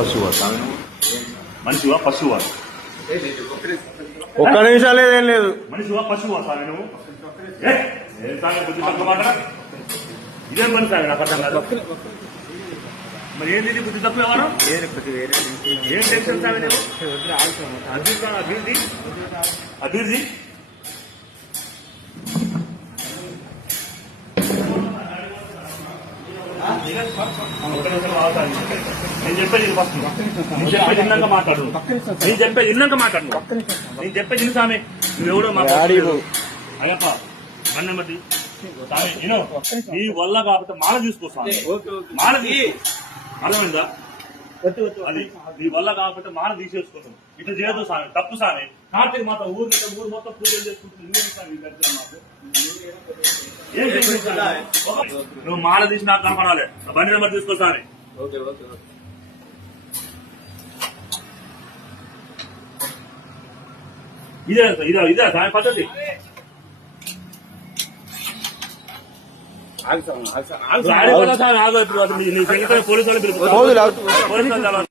పశువా స్వామి? మనిషివా పశువా? ఒక్క నిమిషం లేదేం లేదు. మనిషివా పశువా స్వామి నువ్వు? ఏం స్వామి బుద్ధి తక్కువ మాట? ఇదేం పని స్వామి నాకు అర్థం కాదు. మరి ఏంటి బుద్ధి తక్కువ ఎవరు? ఏం టెన్షన్ స్వామి నువ్వు? అభివృద్ధి అభివృద్ధి నేను చెప్పేది ఫస్ట్ నేను చెప్పేది విన్నాక మాట్లాడు. నేను చెప్పేది విన్నాక మాట్లాడు. నేను చెప్పేది విను స్వామి. నువ్వెవడో మాట్లాడు అయ్యప్ప అన్నం బట్టి స్వామి నేను నీ వల్ల కాకపోతే మాల తీసుకో స్వామి. మాల అర్థమైందా? అది నీ వల్ల కాకపోతే మాల తీసేసుకుంటాం. ఇట్లా చేయదు స్వామి, తప్పు స్వామి. కార్తీక మాత ఊరు మొత్తం పూజలు చేసుకుంటుంది స్వామి. నువ్వు మాల తీసి నాకు కనపడాలి. బండి నెంబర్ తీసుకో స్వామి. ఇదే స్వామి పద్ధతి. ఆగు ఇప్పుడు పోలీసు వాళ్ళు